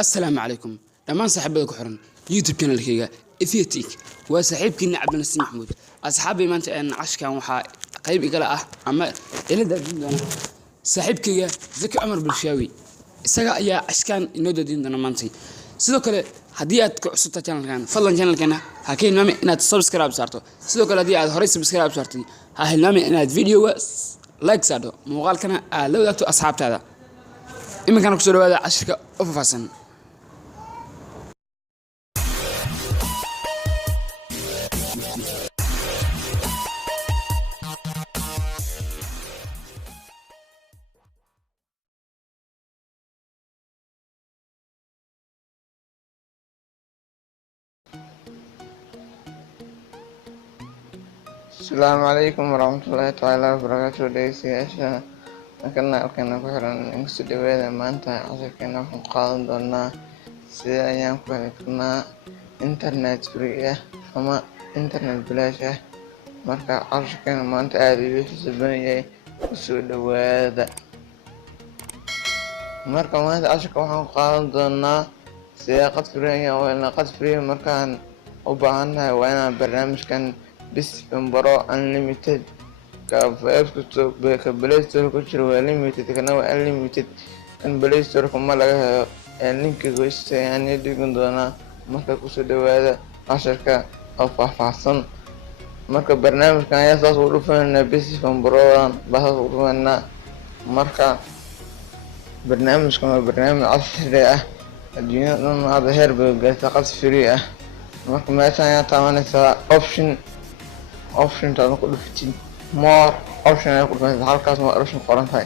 السلام عليكم دمان صاحبي كحرن يوتيوب كان الكيغا إثيوتيك وصاحبكي عبد النسيم محمود أصحابي ما أنت أن عاش كان وحا قيب إقلاء أما إلى دين صاحبكي ذكي أمر بالشاوي isaga ayaa ashkan inoo doodin doona maanta sidoo kale hadii aad ku cusubta channelkan fadlan channelkana ha ka hilmaami inaad subscribe saarto sidoo kale hadii aad horey subscribe saartay ha hilmaami inaad video like saarto muuqaalkana aad la wadaagto asxaabtaada iminkan ku soo dhawaada cashirka oo faahfaahsan السلام عليكم ورحمة الله تعالى وبركاته. dhegeystayaasha kanaalkeena ku xiran inkastoo dhawaada maanta casharkeena waxaan qaadan doonaa sida ayaan ku heli karnaa internet free ah ama internet bilaash ah. Marka casharkeena maanta aad ayuu xiisaban yahay, kusoo dhawaada. Marka maanta casharka waxaan qaadan doonaa sida qad free ayaan u helnaa. Qad free markaan u baahannahay waa inaan barnaamijkan Bro Unlimited ka Play Store ku jiro waa limited kana waa unlimited kan Play Store kuma laga helo linkiga hoostiisa ayaan dhigin doonaa. Marka kusoo dhawaada casharka oo faahfaahsan. Marka barnaamijkan ayaa saas u dhufanaa Bro baas u dhufanaa. Marka barnaamijkan waa barnaamij casri ah, adduunyada hadda heer bay gaartay qad free ah. Marka meeshan ayaa taabanaysaa option taad ku dhufatid more option ay ku dhufatid halkaas ma option qoran tahay.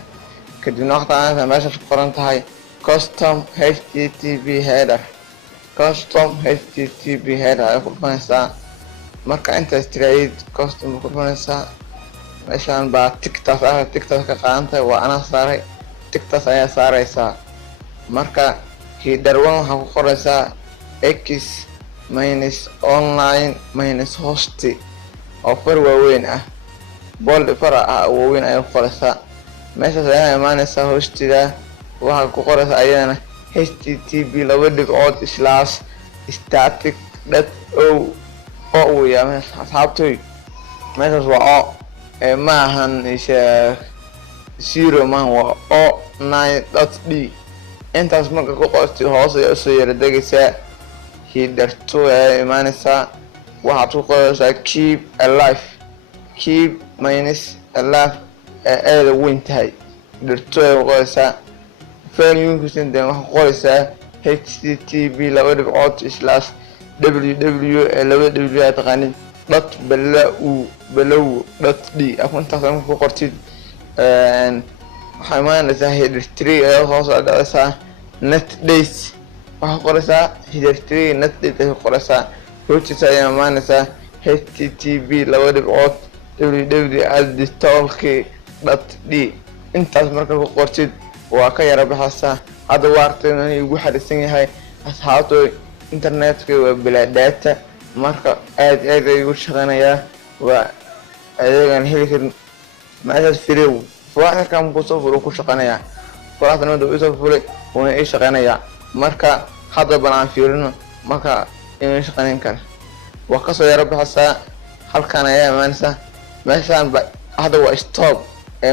kadibna waqtigan meesha ku qoran tahay custom http header ay ku dhufanaysaa. marka intaas tirayd custom ku dhufanaysaa meeshan baa tiktok ka qaadan tahay waa ana saaray tiktok ayaa saaraysaa. marka header 1 waxa ku qoraysaa x -online -host oo far waaweyn ah bold far ah waaweyn ay qoraysaa. meeshaas ayaa imaanaysaa hostida waxa ku qoraysaa ayana http://static.o yaa asxaabtoy. meeshaas waa ma ahan zero man waa o9.d. intaas marka ku qortay hoos ayaa soo yara degaysaa. header 2 ayaa imaanaysaa waxaad ku qoraysaa keep alive aada weyn tahay. header 2 ayaa ku qoraysaa failingkiisan dee waxaad ku qoraysaa http://www aad taqaanid .below.d intaas marka ku qortid waxaa imaanaysaa header 3 ayaa hoos dhacaysaa net days waxaa qoraysaa header 3 net days ayaa qoraysaa. hoostiisa ayaa imaanaysaa http://www.adtalk.d intaas marka ku qortid waa ka yara baxaysaa. hadda waartayna ugu xariisan yahay asxaabtooy internetka waa bilaa data. marka aad ayuu shaqeynayaa waa adeegan heli karin meeshaas free furaha kan ku soo furo ku shaqeynayaa. furaha nada uu soo furay waa ay shaqeynayaa. marka hadda banaan fiirino marka inay shaqeyn kara waa ka soo yara baxaysaa. halkan ayaa imaanaysaa meeshan hadda waa stop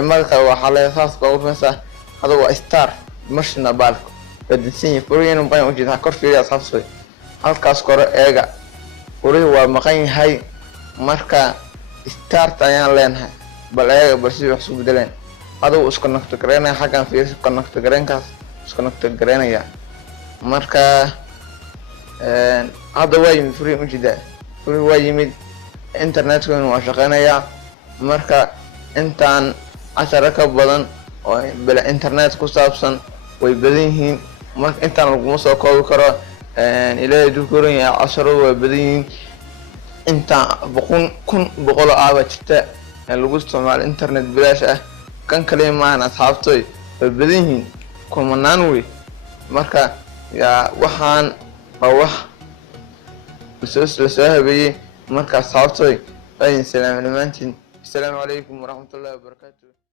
marka waxa la saas baa u fiirsaa. hadda waa star mashina balko badinsan furiyeen baan u jeedaa kor fiiriya saasay halkaas kore eega furihi waa maqan yahay. marka start ayaan leenahay bal eega bal si wax isku bedeleen. hadda uu isku naqto gareynaya xagan fiirsi isku naqto gareenkaas isku naqto gareynaya. marka hadda waa yimid free u jeedaa free waa yimid internetka waa shaqeynaya. marka intaan casharo ka badan oo bala internet ku saabsan way badan yihiin. marka intaan laguma soo koobi karo ilaahay dukuran yahay casharo way badan yihiin. intaan boqol aaba jirta lagu isticmaalo internet bilaash ah. kan kale maahan asxaabtoy way badan yihiin kumanaan wey. marka yaa waxaan waa wax la soo habeeyey. marka asxaabtoy ay salaam dhamaantiin. السلام عليكم ورحمة الله وبركاته.